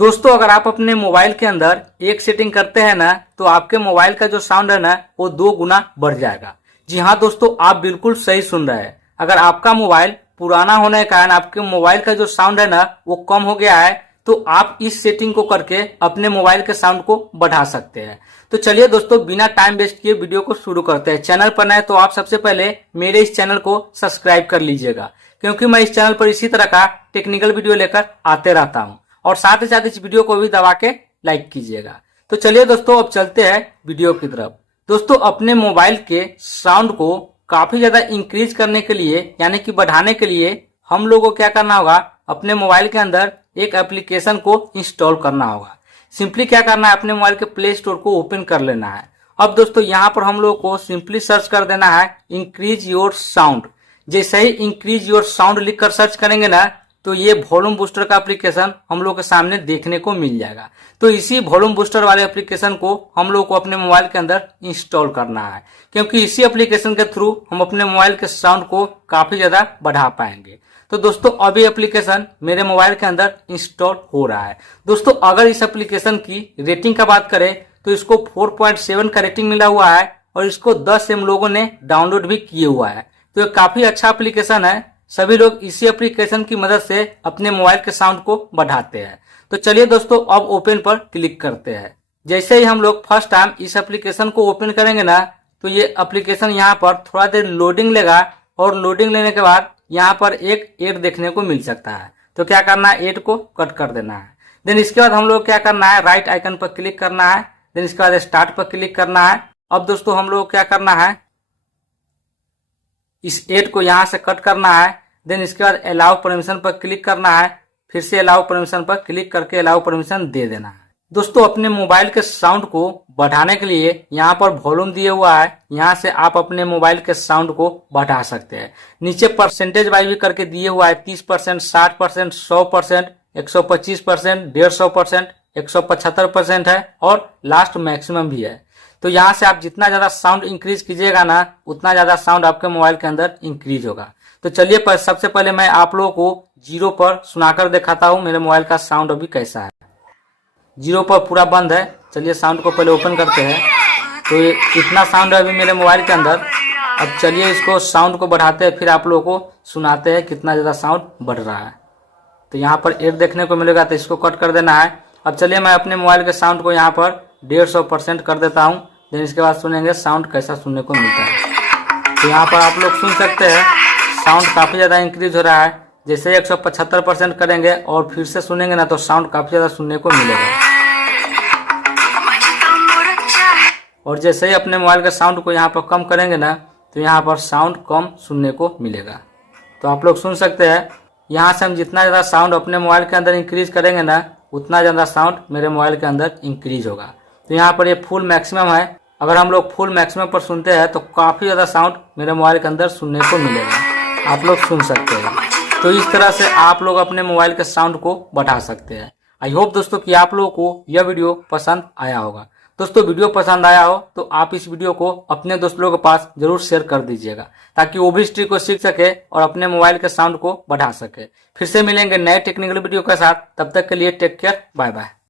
दोस्तों अगर आप अपने मोबाइल के अंदर एक सेटिंग करते हैं ना तो आपके मोबाइल का जो साउंड है ना वो 2 गुना बढ़ जाएगा। जी हाँ दोस्तों, आप बिल्कुल सही सुन रहे हैं। अगर आपका मोबाइल पुराना होने के कारण आपके मोबाइल का जो साउंड है ना वो कम हो गया है तो आप इस सेटिंग को करके अपने मोबाइल के साउंड को बढ़ा सकते हैं। तो चलिए दोस्तों, बिना टाइम वेस्ट किए वीडियो को शुरू करते हैं। चैनल पर नए तो आप सबसे पहले मेरे इस चैनल को सब्सक्राइब कर लीजिएगा, क्योंकि मैं इस चैनल पर इसी तरह का टेक्निकल वीडियो लेकर आते रहता हूँ। और साथ ही साथ इस वीडियो को भी दबा के लाइक कीजिएगा। तो चलिए दोस्तों, अब चलते हैं वीडियो की तरफ। दोस्तों अपने मोबाइल के साउंड को काफी ज्यादा इंक्रीज करने के लिए यानी कि बढ़ाने के लिए हम लोगों को क्या करना होगा, अपने मोबाइल के अंदर एक एप्लीकेशन को इंस्टॉल करना होगा। सिंपली क्या करना है, अपने मोबाइल के प्ले स्टोर को ओपन कर लेना है। अब दोस्तों यहाँ पर हम लोग को सिंपली सर्च कर देना है इंक्रीज योर साउंड। जैसे ही इंक्रीज योर साउंड लिखकर सर्च करेंगे ना तो ये वॉल्यूम बूस्टर का एप्लीकेशन हम लोग के सामने देखने को मिल जाएगा। तो इसी वॉल्यूम बूस्टर वाले एप्लीकेशन को हम लोग को अपने मोबाइल के अंदर इंस्टॉल करना है, क्योंकि इसी एप्लीकेशन के थ्रू हम अपने मोबाइल के साउंड को काफी ज्यादा बढ़ा पाएंगे। तो दोस्तों अभी एप्लीकेशन मेरे मोबाइल के अंदर इंस्टॉल हो रहा है। दोस्तों अगर इस एप्लीकेशन की रेटिंग का बात करें तो इसको 4.7 का रेटिंग मिला हुआ है और इसको 10 लोगों ने डाउनलोड भी किए हुआ है। तो ये काफी अच्छा एप्लीकेशन है। सभी लोग इसी एप्लीकेशन की मदद से अपने मोबाइल के साउंड को बढ़ाते हैं। तो चलिए दोस्तों अब ओपन पर क्लिक करते हैं। जैसे ही हम लोग फर्स्ट टाइम इस एप्लीकेशन को ओपन करेंगे ना तो ये एप्लीकेशन यहाँ पर थोड़ा देर लोडिंग लेगा और लोडिंग लेने के बाद यहाँ पर एक एड देखने को मिल सकता है। तो क्या करना है, एड को कट कर देना है। देन इसके बाद हम लोग क्या करना है, राइट आइकन पर क्लिक करना है। देन इसके बाद स्टार्ट पर क्लिक करना है। अब दोस्तों हम लोग क्या करना है, इस एड को यहाँ से कट करना है। देन इसके बाद अलाउ परमिशन पर क्लिक करना है। फिर से अलाउ परमिशन पर क्लिक करके अलाउ परमिशन दे देना है। दोस्तों अपने मोबाइल के साउंड को बढ़ाने के लिए यहाँ पर वॉल्यूम दिया हुआ है, यहाँ से आप अपने मोबाइल के साउंड को बढ़ा सकते हैं। नीचे परसेंटेज वाइज भी करके दिए हुआ है, 30%, 60%, 100%, 125%, 150%, 175% है और लास्ट मैक्सिमम भी है। तो यहाँ से आप जितना ज्यादा साउंड इंक्रीज कीजिएगा ना उतना ज्यादा साउंड आपके मोबाइल के अंदर इंक्रीज होगा। तो चलिए सबसे पहले मैं आप लोगों को 0 पर सुनाकर दिखाता हूँ मेरे मोबाइल का साउंड अभी कैसा है। 0 पर पूरा बंद है। चलिए साउंड को पहले ओपन करते हैं। तो इतना साउंड है अभी मेरे मोबाइल के अंदर। अब चलिए इसको साउंड को बढ़ाते हैं, फिर आप लोगों को सुनाते हैं कितना ज्यादा साउंड बढ़ रहा है। तो यहाँ पर एड देखने को मिलेगा तो इसको कट कर देना है। अब चलिए मैं अपने मोबाइल के साउंड को यहाँ पर 150% कर देता हूँ। देन इसके बाद सुनेंगे साउंड कैसा सुनने को मिलता है। तो यहाँ पर आप लोग सुन सकते हैं साउंड काफी ज्यादा इंक्रीज हो रहा है। जैसे 175% करेंगे और फिर से सुनेंगे ना तो साउंड काफी ज्यादा सुनने को मिलेगा। और जैसे ही अपने मोबाइल के साउंड को यहाँ पर कम करेंगे ना तो यहाँ पर साउंड कम सुनने को मिलेगा। तो आप लोग सुन सकते हैं यहाँ से हम जितना ज्यादा साउंड अपने मोबाइल के अंदर इंक्रीज करेंगे ना उतना ज्यादा साउंड मेरे मोबाइल के अंदर इंक्रीज होगा। तो यहाँ पर ये फुल मैक्सिमम है। अगर हम लोग फुल मैक्सिमम पर सुनते हैं तो काफी ज्यादा साउंड मेरे मोबाइल के अंदर सुनने को मिलेगा। आप लोग सुन सकते हैं। तो इस तरह से आप लोग अपने मोबाइल के साउंड को बढ़ा सकते हैं। आई होप दोस्तों कि आप लोगों को यह वीडियो पसंद आया होगा। दोस्तों वीडियो पसंद आया हो तो आप इस वीडियो को अपने दोस्त लोगों के पास जरूर शेयर कर दीजिएगा, ताकि वो भी इस ट्रिक को सीख सके और अपने मोबाइल के साउंड को बढ़ा सके। फिर से मिलेंगे नए टेक्निकल वीडियो के साथ। तब तक के लिए टेक केयर, बाय बाय।